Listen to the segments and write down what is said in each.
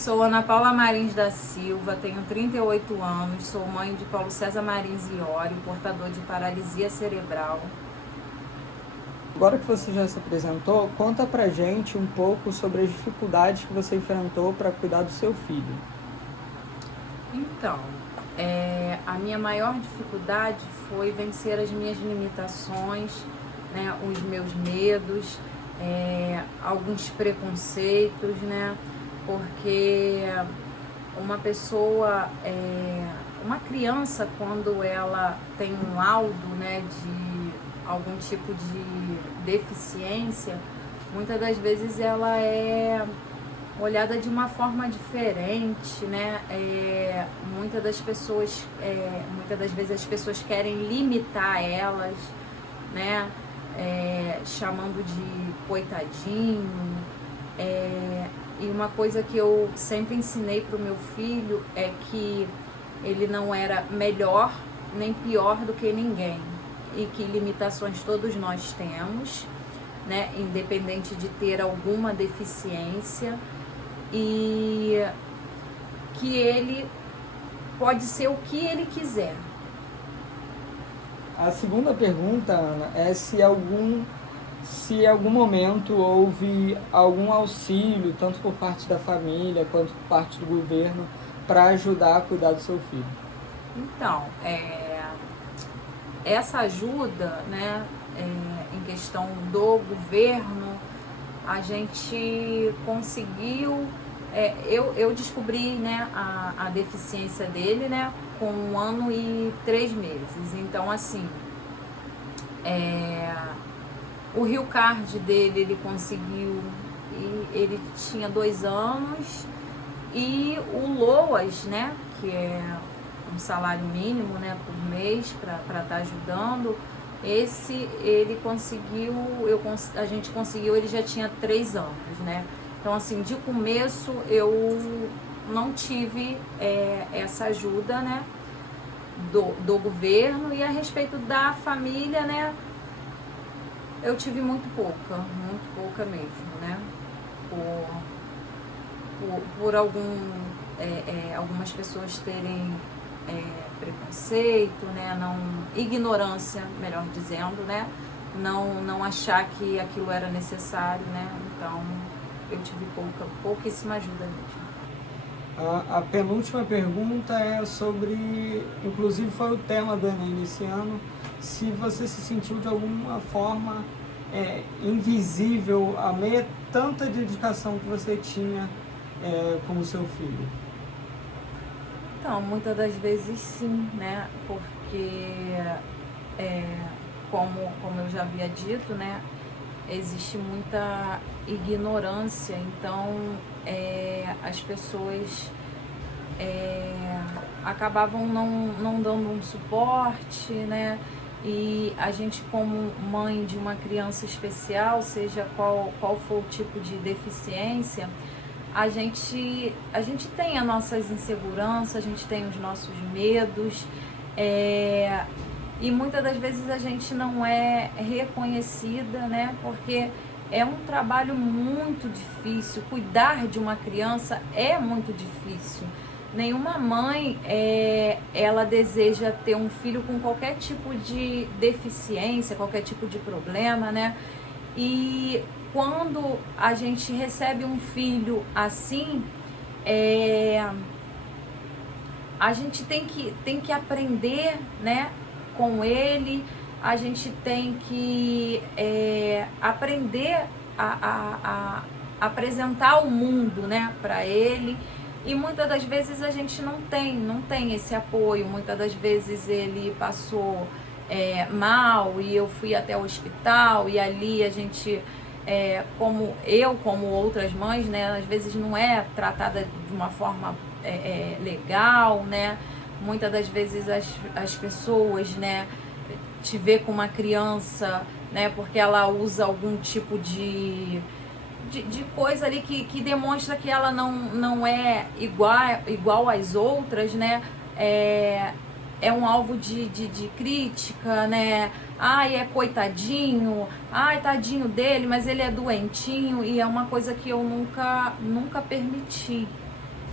Sou Ana Paula Marins da Silva, tenho 38 anos, sou mãe de Paulo César Marins Iori, portador de paralisia cerebral. Agora que você já se apresentou, conta pra gente um pouco sobre as dificuldades que você enfrentou para cuidar do seu filho. Então, a minha maior dificuldade foi vencer as minhas limitações, né, os meus medos, alguns preconceitos, né, porque uma pessoa, uma criança, quando ela tem um laudo, né, de algum tipo de deficiência, muitas das vezes ela é olhada de uma forma diferente, né? Muitas das vezes as pessoas querem limitar elas, né? Chamando de coitadinho. E uma coisa que eu sempre ensinei para o meu filho é que ele não era melhor nem pior do que ninguém, e que limitações todos nós temos, né? Independente de ter alguma deficiência, e que ele pode ser o que ele quiser. A segunda pergunta, Ana, é se em algum momento houve algum auxílio, tanto por parte da família quanto por parte do governo, para ajudar a cuidar do seu filho. Então, essa ajuda, né, em questão do governo, a gente conseguiu, eu descobri, né, a deficiência dele, né, com 1 ano e 3 meses. Então, assim, o Rio Card dele, ele conseguiu, e ele tinha 2 anos, e o LOAS, né, que é um salário mínimo, né, por mês, para estar ajudando, esse ele conseguiu, a gente conseguiu, ele já tinha 3 anos, né? Então, assim, de começo eu não tive essa ajuda, né, do governo. E a respeito da família, né, eu tive muito pouca mesmo, né? Por algumas pessoas terem preconceito, né? Ignorância, melhor dizendo, né? Não achar que aquilo era necessário, né? Então eu tive pouquíssima ajuda mesmo. A penúltima pergunta é sobre, inclusive foi o tema do Enem esse ano, se você se sentiu de alguma forma invisível a meia tanta dedicação que você tinha com o seu filho. Então, muitas das vezes sim, né? Porque, como eu já havia dito, né? Existe muita ignorância, então as pessoas acabavam não dando um suporte, né? E a gente, como mãe de uma criança especial, seja qual for o tipo de deficiência, a gente tem as nossas inseguranças, a gente tem os nossos medos, e muitas das vezes a gente não é reconhecida, né? Porque é um trabalho muito difícil, cuidar de uma criança é muito difícil. Nenhuma mãe, ela deseja ter um filho com qualquer tipo de deficiência, qualquer tipo de problema, né? E quando a gente recebe um filho assim, a gente tem que aprender, né, com ele. A gente tem que aprender a apresentar o mundo, né, para ele. E muitas das vezes a gente não tem esse apoio. Muitas das vezes ele passou mal e eu fui até o hospital, e ali a gente, como outras mães, né, às vezes não é tratada de uma forma legal, né? Muitas das vezes as pessoas, né, te vê com uma criança, né, porque ela usa algum tipo de coisa ali que demonstra que ela não é igual às outras, né? É um alvo de crítica, né? Ai, é coitadinho, ai, tadinho dele, mas ele é doentinho. E é uma coisa que eu nunca permiti,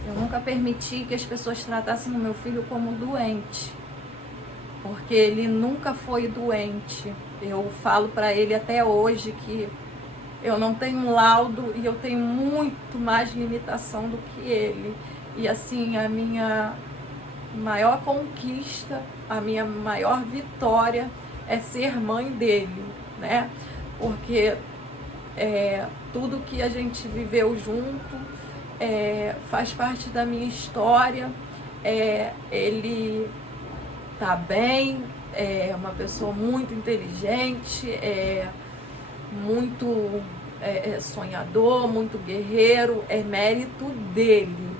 Eu nunca permiti que as pessoas tratassem o meu filho como doente, porque ele nunca foi doente. Eu falo para ele até hoje que eu não tenho um laudo e eu tenho muito mais limitação do que ele. E assim, a minha maior conquista, a minha maior vitória é ser mãe dele, né? Porque tudo que a gente viveu junto faz parte da minha história. Ele tá bem, é uma pessoa muito inteligente, muito sonhador, muito guerreiro, é mérito dele.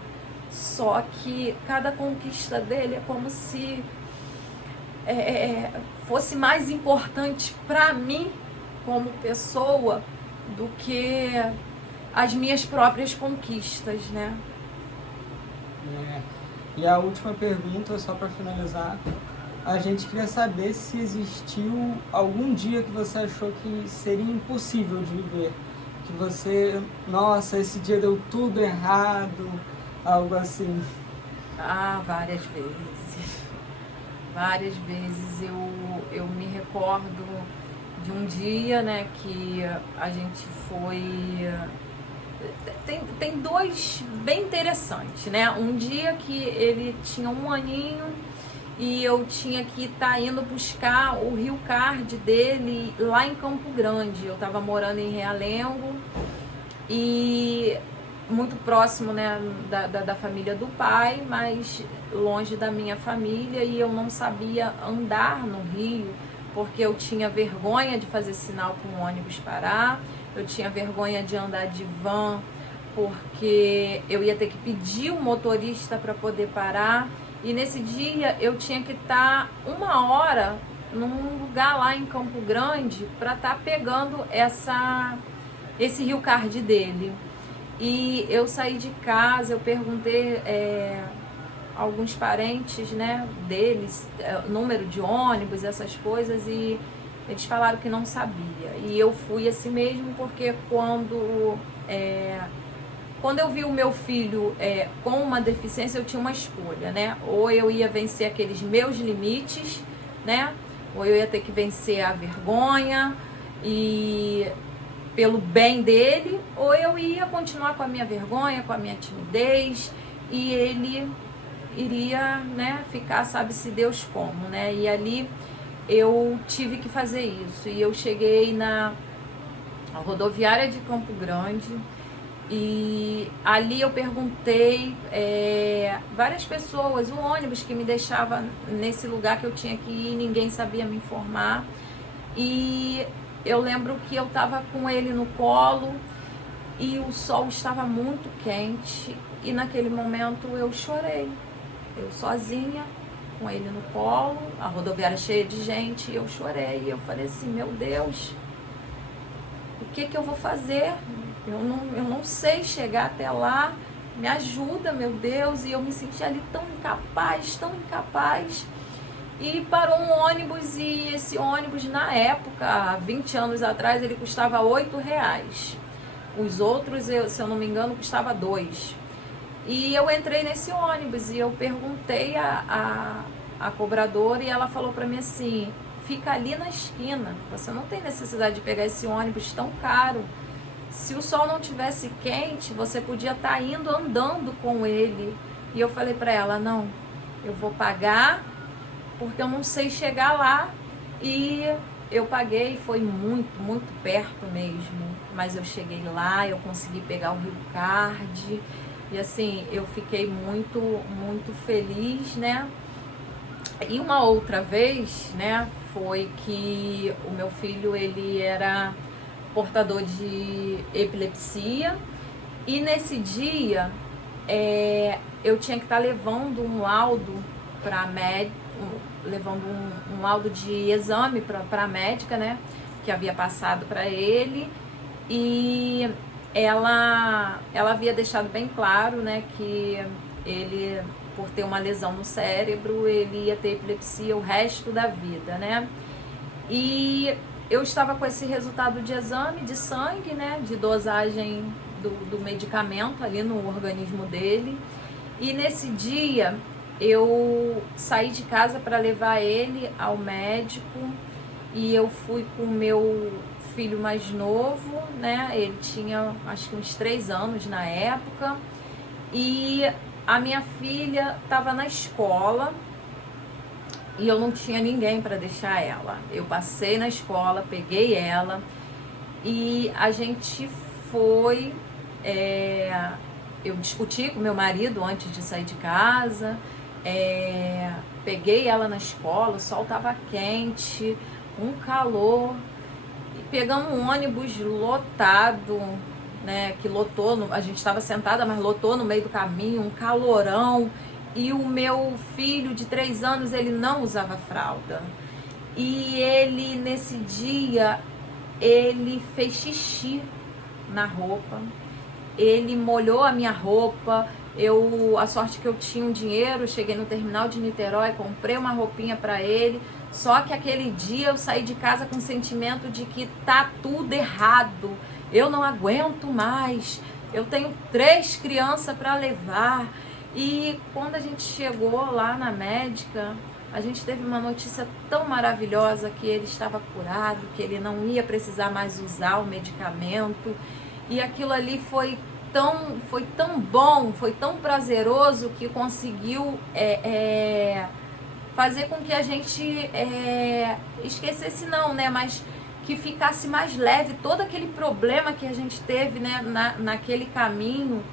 Só que cada conquista dele é como se fosse mais importante para mim como pessoa do que as minhas próprias conquistas, né? E a última pergunta, só para finalizar, a gente queria saber se existiu algum dia que você achou que seria impossível de viver, que você, nossa, esse dia deu tudo errado, algo assim. Várias vezes. Várias vezes eu me recordo de um dia, né, que a gente foi... Tem dois bem interessantes, né? Um dia que ele tinha 1 aninho e eu tinha que estar indo buscar o Rio Card dele lá em Campo Grande. Eu estava morando em Realengo e muito próximo, né, da família do pai, mas longe da minha família, e eu não sabia andar no Rio porque eu tinha vergonha de fazer sinal para um ônibus parar, eu tinha vergonha de andar de van porque eu ia ter que pedir o motorista para poder parar. E nesse dia eu tinha que estar 1 hora num lugar lá em Campo Grande para estar pegando esse Rio Card dele. E eu saí de casa, eu perguntei a alguns parentes, né, deles, número de ônibus, essas coisas, e eles falaram que não sabia. E eu fui assim mesmo, porque quando eu vi o meu filho com uma deficiência, eu tinha uma escolha, né? Ou eu ia vencer aqueles meus limites, né? Ou eu ia ter que vencer a vergonha e pelo bem dele, ou eu ia continuar com a minha vergonha, com a minha timidez, e ele iria, né, ficar, sabe-se Deus como, né? E ali eu tive que fazer isso. E eu cheguei na rodoviária de Campo Grande, e ali eu perguntei várias pessoas, o ônibus que me deixava nesse lugar que eu tinha que ir, ninguém sabia me informar. E eu lembro que eu estava com ele no colo e o sol estava muito quente, e naquele momento eu chorei. Eu sozinha, com ele no colo, a rodoviária cheia de gente, e eu chorei. E eu falei assim, meu Deus, o que eu vou fazer? Eu não sei chegar até lá, me ajuda, meu Deus. E eu me senti ali tão incapaz, tão incapaz. E parou um ônibus, e esse ônibus, na época, há 20 anos atrás, ele custava R$8. Os outros, se eu não me engano, custava 2. E eu entrei nesse ônibus e eu perguntei a cobradora, e ela falou para mim assim, fica ali na esquina, você não tem necessidade de pegar esse ônibus tão caro. Se o sol não tivesse quente, você podia estar indo andando com ele. E eu falei para ela, não, eu vou pagar porque eu não sei chegar lá. E eu paguei, foi muito, muito perto mesmo, mas eu cheguei lá, eu consegui pegar o Rio Card, e assim, eu fiquei muito, muito feliz, né? E uma outra vez, né, foi que o meu filho, ele era portador de epilepsia, e nesse dia eu tinha que estar levando um laudo para médico, levando um laudo de exame para a médica, né, que havia passado para ele, e ela havia deixado bem claro, né, que ele, por ter uma lesão no cérebro, ele ia ter epilepsia o resto da vida, né? E eu estava com esse resultado de exame de sangue, né, de dosagem do medicamento ali no organismo dele, E nesse dia eu saí de casa para levar ele ao médico e eu fui com o meu filho mais novo, né? Ele tinha acho que uns 3 anos na época e a minha filha estava na escola e eu não tinha ninguém para deixar ela. Eu passei na escola, peguei ela e a gente foi. Eu discuti com meu marido antes de sair de casa. Peguei ela na escola, o sol estava quente, um calor. E pegamos um ônibus lotado, né? Que lotou, a gente estava sentada, mas lotou no meio do caminho, um calorão. E o meu filho de 3 anos, ele não usava fralda. E ele, nesse dia, ele fez xixi na roupa. Ele molhou a minha roupa. A sorte que eu tinha um dinheiro, cheguei no terminal de Niterói, comprei uma roupinha para ele. Só que aquele dia eu saí de casa com o sentimento de que tá tudo errado. Eu não aguento mais. Eu tenho 3 crianças para levar. E quando a gente chegou lá na médica, a gente teve uma notícia tão maravilhosa que ele estava curado, que ele não ia precisar mais usar o medicamento. E aquilo ali foi tão bom, foi tão prazeroso que conseguiu fazer com que a gente esquecesse não, né? Mas que ficasse mais leve todo aquele problema que a gente teve, né? Naquele caminho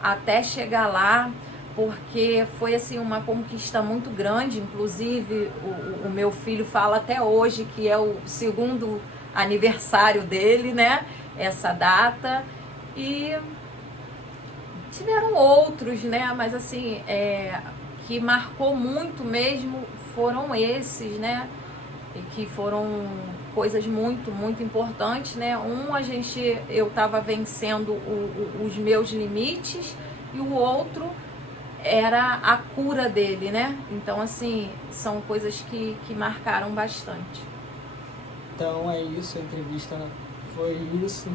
até chegar lá. Porque foi assim uma conquista muito grande. Inclusive o meu filho fala até hoje que é o 2º aniversário dele, né? Essa data. E tiveram outros, né? Mas assim, que marcou muito mesmo foram esses, né? E que foram coisas muito, muito importantes, né? Eu estava vencendo os meus limites e o outro era a cura dele, né? Então, assim, são coisas que marcaram bastante. Então é isso, a entrevista foi isso.